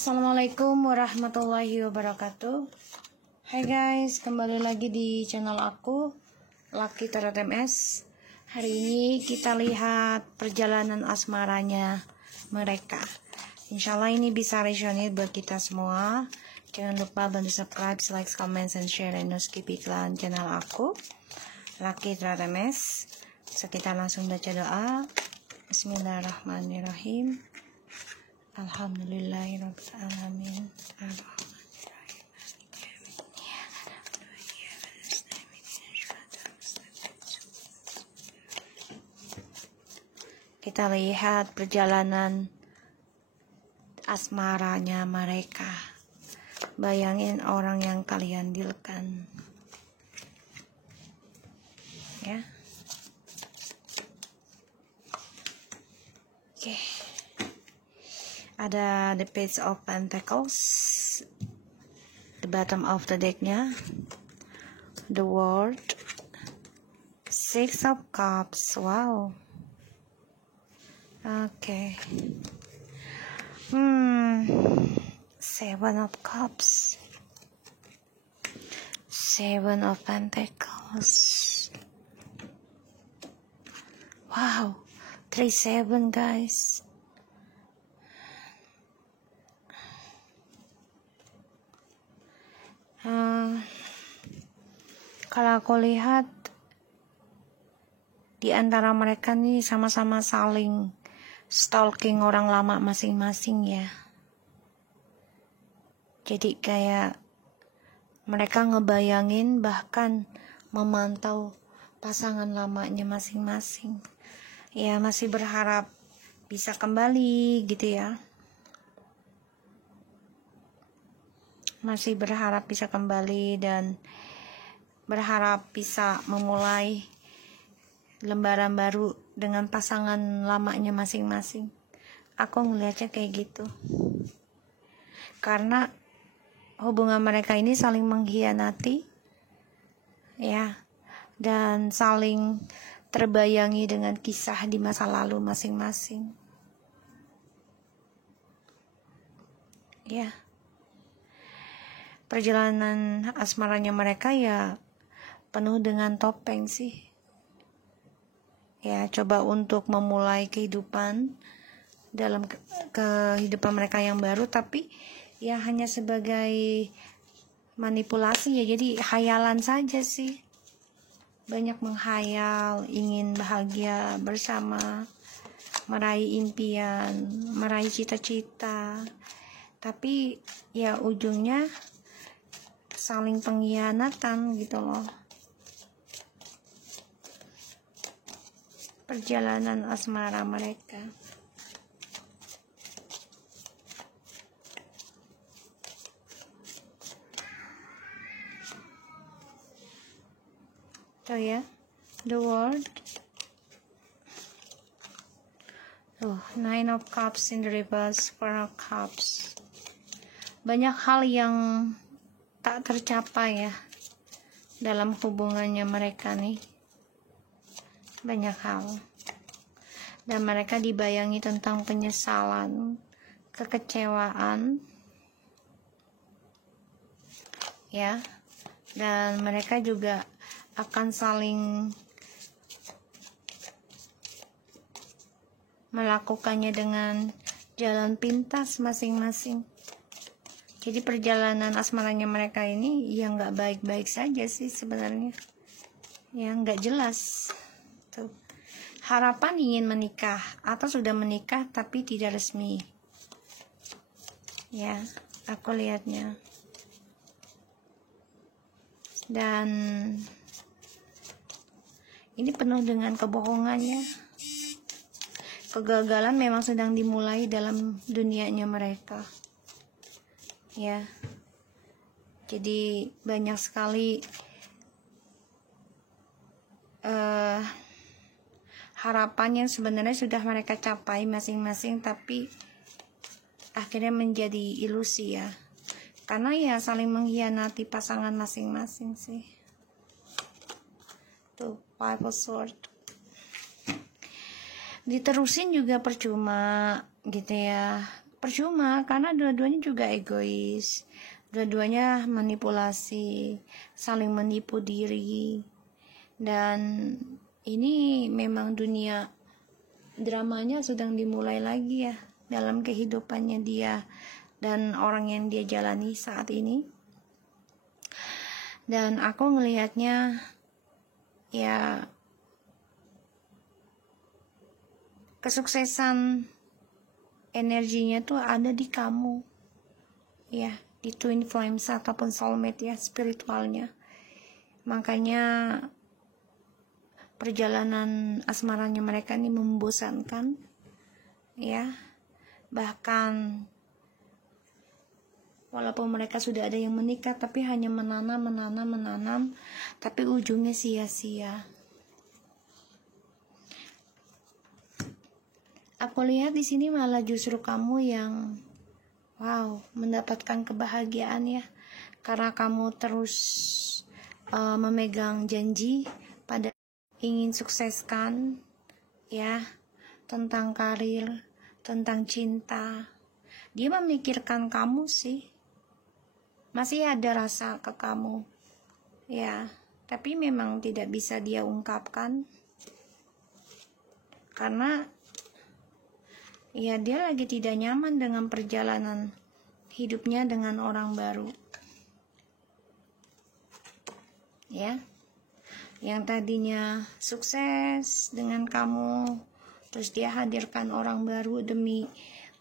Assalamualaikum warahmatullahi wabarakatuh. Hai guys, kembali lagi di channel aku, Lucky Tarot MS. Hari ini kita lihat perjalanan asmaranya mereka. Insya Allah ini bisa resonate buat kita semua. Jangan lupa bantu subscribe, like, comment, and share, dan no skip iklan channel aku, Lucky Tarot MS. So kita langsung baca doa. Bismillahirrahmanirrahim. Alhamdulillahirabbil alamin. Kita lihat perjalanan asmaranya mereka. Bayangin orang yang kalian dealkan, ya. Oke. Ada the Page of Pentacles, the bottom of the decknya, the World, Six of Cups. Wow. Oke. Seven of Cups, Seven of Pentacles. Wow, 3-7 guys. Kalau aku lihat di antara mereka nih sama-sama saling stalking orang lama masing-masing ya. Jadi kayak mereka ngebayangin, bahkan memantau pasangan lamanya masing-masing. Ya, masih berharap bisa kembali gitu ya. Masih berharap bisa kembali dan berharap bisa memulai lembaran baru dengan pasangan lamanya masing-masing. Aku ngelihatnya kayak gitu. Karena hubungan mereka ini saling mengkhianati, ya, dan saling terbayangi dengan kisah di masa lalu masing-masing. Ya. Perjalanan asmaranya mereka ya penuh dengan topeng sih. Ya, coba untuk memulai kehidupan dalam kehidupan mereka yang baru, tapi ya hanya sebagai manipulasi ya, jadi khayalan saja sih. Banyak menghayal, ingin bahagia bersama, meraih impian, meraih cita-cita. Tapi ya ujungnya saling pengkhianatan gitu loh. Perjalanan asmara mereka. Tuh ya, the World. Tuh, Nine of Cups in the reverse, Four of Cups. Banyak hal yang tak tercapai ya dalam hubungannya mereka nih. Banyak hal. Dan mereka dibayangi tentang penyesalan, kekecewaan, ya. Dan mereka juga akan saling melakukannya dengan jalan pintas masing-masing. Jadi perjalanan asmaranya mereka ini ya nggak baik-baik saja sih sebenarnya. Ya nggak jelas. Tuh. Harapan ingin menikah atau sudah menikah tapi tidak resmi. Ya, aku lihatnya. Dan ini penuh dengan kebohongannya. Kegagalan memang sedang dimulai dalam dunianya mereka. Ya, jadi banyak sekali harapan yang sebenarnya sudah mereka capai masing-masing, tapi akhirnya menjadi ilusi ya, karena ya saling mengkhianati pasangan masing-masing sih. Tuh, Five of Swords. Diterusin juga percuma gitu ya. percuma, karena dua-duanya juga egois, dua-duanya manipulasi, saling menipu diri. Dan ini memang dunia dramanya sedang dimulai lagi ya dalam kehidupannya dia dan orang yang dia jalani saat ini. Dan aku ngelihatnya ya, kesuksesan energinya tuh ada di kamu ya, di twin flames ataupun soulmate ya, spiritualnya. Makanya perjalanan asmaranya mereka ini membosankan ya. Bahkan walaupun mereka sudah ada yang menikah, tapi hanya menanam, tapi ujungnya sia-sia. Aku lihat di sini malah justru kamu yang mendapatkan kebahagiaan ya, karena kamu terus memegang janji pada ingin sukseskan ya, tentang karir, tentang cinta. Dia memikirkan kamu sih, masih ada rasa ke kamu ya, tapi memang tidak bisa dia ungkapkan karena ya dia lagi tidak nyaman dengan perjalanan hidupnya dengan orang baru ya, yang tadinya sukses dengan kamu, terus dia hadirkan orang baru demi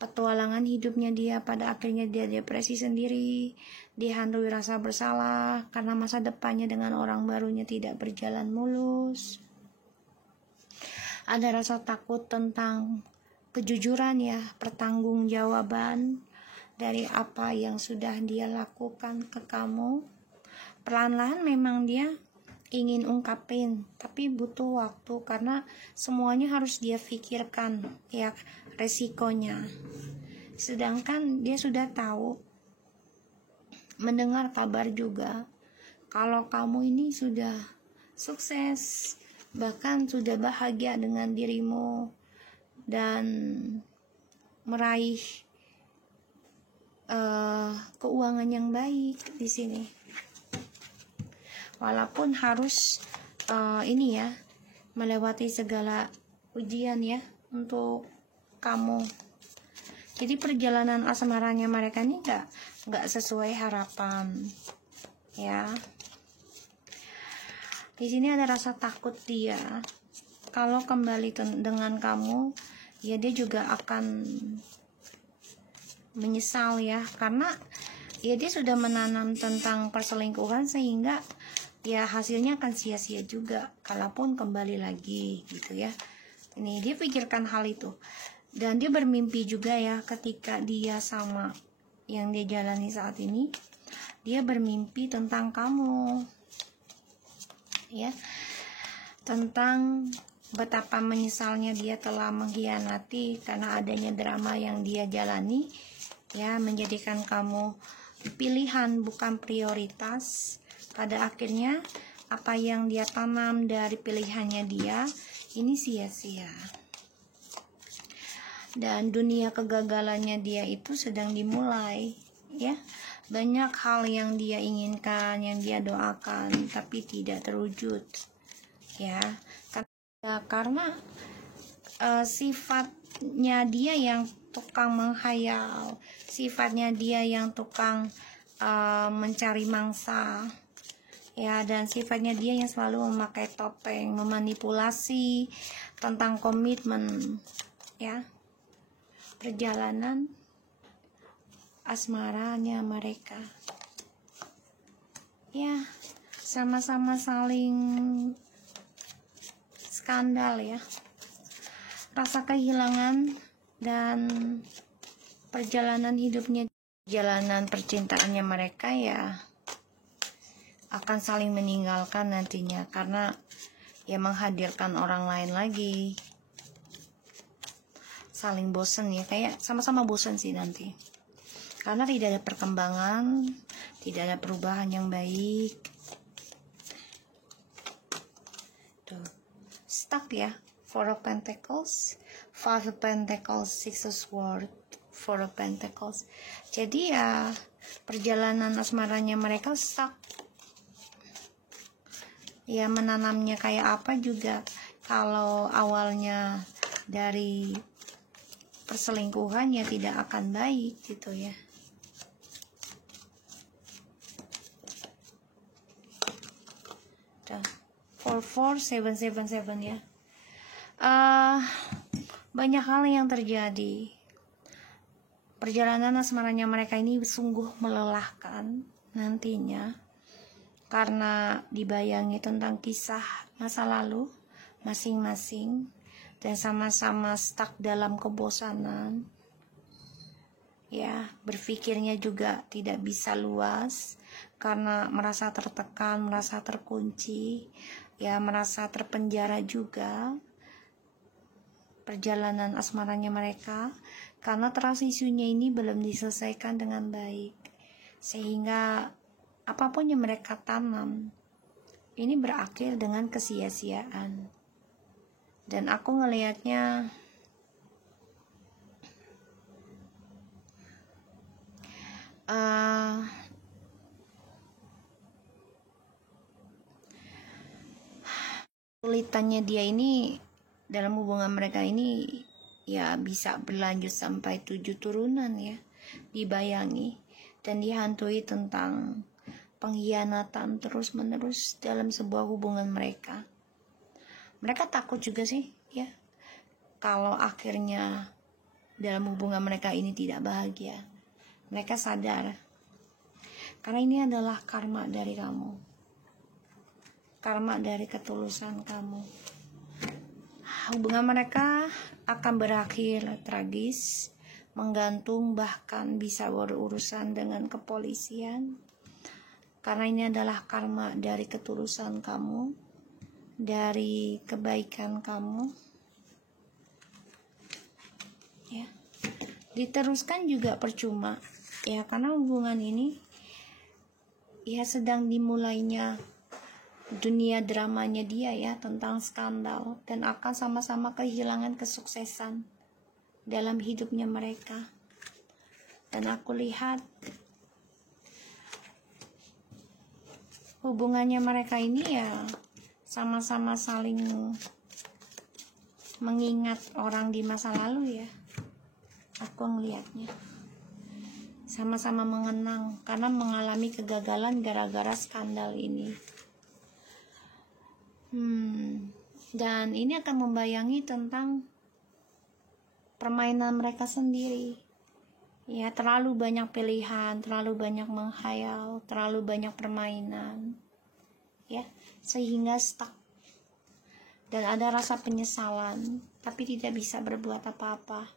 petualangan hidupnya dia. Pada akhirnya dia depresi sendiri, dihantui rasa bersalah karena masa depannya dengan orang barunya tidak berjalan mulus. Ada rasa takut tentang kejujuran ya, pertanggungjawaban dari apa yang sudah dia lakukan ke kamu. Perlahan-lahan memang dia ingin ungkapin, tapi butuh waktu karena semuanya harus dia pikirkan ya, resikonya. Sedangkan dia sudah tahu, mendengar kabar juga kalau kamu ini sudah sukses, bahkan sudah bahagia dengan dirimu dan meraih keuangan yang baik di sini. Walaupun harus ini ya, melewati segala ujian ya untuk kamu. Jadi perjalanan asmaranya mereka ini nggak sesuai harapan ya. Di sini ada rasa takut dia kalau kembali dengan kamu ya, dia juga akan menyesal ya, karena ya dia sudah menanam tentang perselingkuhan sehingga ya hasilnya akan sia-sia juga kalaupun kembali lagi gitu ya. Ini dia pikirkan hal itu, dan dia bermimpi juga ya, ketika dia sama yang dia jalani saat ini, dia bermimpi tentang kamu ya, tentang betapa menyesalnya dia telah mengkhianati karena adanya drama yang dia jalani ya, menjadikan kamu pilihan bukan prioritas. Pada akhirnya apa yang dia tanam dari pilihannya dia ini sia-sia, dan dunia kegagalannya dia itu sedang dimulai ya. Banyak hal yang dia inginkan, yang dia doakan, tapi tidak terwujud ya, karena sifatnya dia yang tukang menghayal, sifatnya dia yang tukang mencari mangsa ya, dan sifatnya dia yang selalu memakai topeng, memanipulasi tentang komitmen ya, perjalanan asmaranya mereka ya, sama-sama saling skandal ya, rasa kehilangan, dan perjalanan hidupnya, perjalanan percintaannya mereka ya akan saling meninggalkan nantinya, karena ya menghadirkan orang lain lagi, saling bosan ya, kayak sama-sama bosan sih nanti, karena tidak ada perkembangan, tidak ada perubahan yang baik tuh, stuck ya. Four of Pentacles, Five of Pentacles, Six of Swords, Four of Pentacles. Jadi ya perjalanan asmaranya mereka stuck. Ya menanamnya kayak apa juga, kalau awalnya dari perselingkuhan ya tidak akan baik gitu ya. Udah 44777 ya. Banyak hal yang terjadi. Perjalanan asmaranya mereka ini sungguh melelahkan nantinya, karena dibayangi tentang kisah masa lalu masing-masing dan sama-sama stuck dalam kebosanan. Ya, berpikirnya juga tidak bisa luas karena merasa tertekan, merasa terkunci, ya merasa terpenjara juga perjalanan asmaranya mereka, karena trust isunya ini belum diselesaikan dengan baik, sehingga apapun yang mereka tanam ini berakhir dengan kesia-siaan. Dan aku ngelihatnya kesulitannya dia ini dalam hubungan mereka ini ya bisa berlanjut sampai 7 turunan ya, dibayangi dan dihantui tentang pengkhianatan terus menerus dalam sebuah hubungan mereka. Mereka takut juga sih ya, kalau akhirnya dalam hubungan mereka ini tidak bahagia. Mereka sadar karena ini adalah karma dari kamu, karma dari ketulusan kamu. Hubungan mereka akan berakhir tragis, menggantung, bahkan bisa berurusan dengan kepolisian, karena ini adalah karma dari ketulusan kamu, dari kebaikan kamu ya. Diteruskan juga percuma ya, karena hubungan ini ya sedang dimulainya dunia dramanya dia ya, tentang skandal, dan akan sama-sama kehilangan kesuksesan dalam hidupnya mereka. Dan aku lihat hubungannya mereka ini ya sama-sama saling mengingat orang di masa lalu ya. Aku ngelihatnya sama-sama mengenang karena mengalami kegagalan gara-gara skandal ini. Dan ini akan membayangi tentang permainan mereka sendiri ya, terlalu banyak pilihan, terlalu banyak menghayal, terlalu banyak permainan ya, sehingga stuck dan ada rasa penyesalan tapi tidak bisa berbuat apa-apa.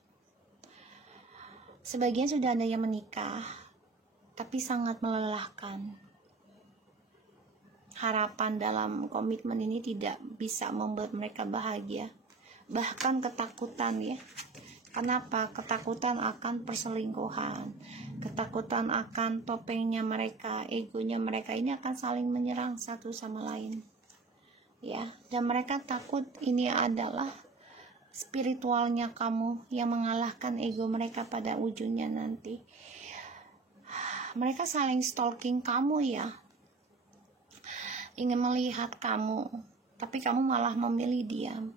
Sebagian sudah ada yang menikah tapi sangat melelahkan. Harapan dalam komitmen ini tidak bisa membuat mereka bahagia, bahkan ketakutan ya. Kenapa? Ketakutan akan perselingkuhan, ketakutan akan topengnya mereka, egonya mereka ini akan saling menyerang satu sama lain ya. Dan mereka takut ini adalah spiritualnya kamu yang mengalahkan ego mereka pada ujungnya nanti. Mereka saling stalking kamu ya, ingin melihat kamu, tapi kamu malah memilih diam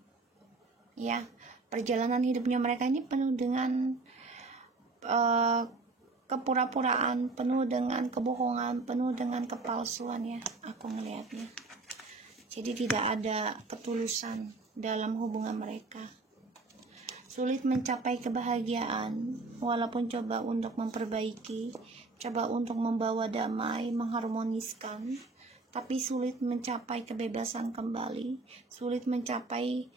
ya. Perjalanan hidupnya mereka ini penuh dengan kepura-puraan, penuh dengan kebohongan, penuh dengan kepalsuan ya, aku melihatnya. Jadi tidak ada ketulusan dalam hubungan mereka. Sulit mencapai kebahagiaan walaupun coba untuk memperbaiki, coba untuk membawa damai, mengharmoniskan, tapi sulit mencapai kebebasan kembali, sulit mencapai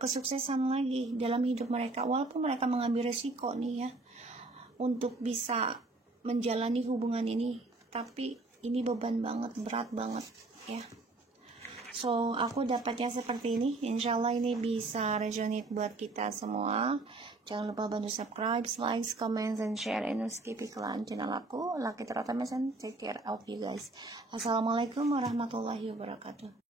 kesuksesan lagi dalam hidup mereka, walaupun mereka mengambil resiko nih ya untuk bisa menjalani hubungan ini, tapi ini beban banget, berat banget ya. So aku dapatnya seperti ini, insyaallah ini bisa resonate buat kita semua. Jangan lupa bantu subscribe, like, comment, and share, and skip iklan channel aku, Lucky Tarot TMS, and take care of you guys. Assalamualaikum warahmatullahi wabarakatuh.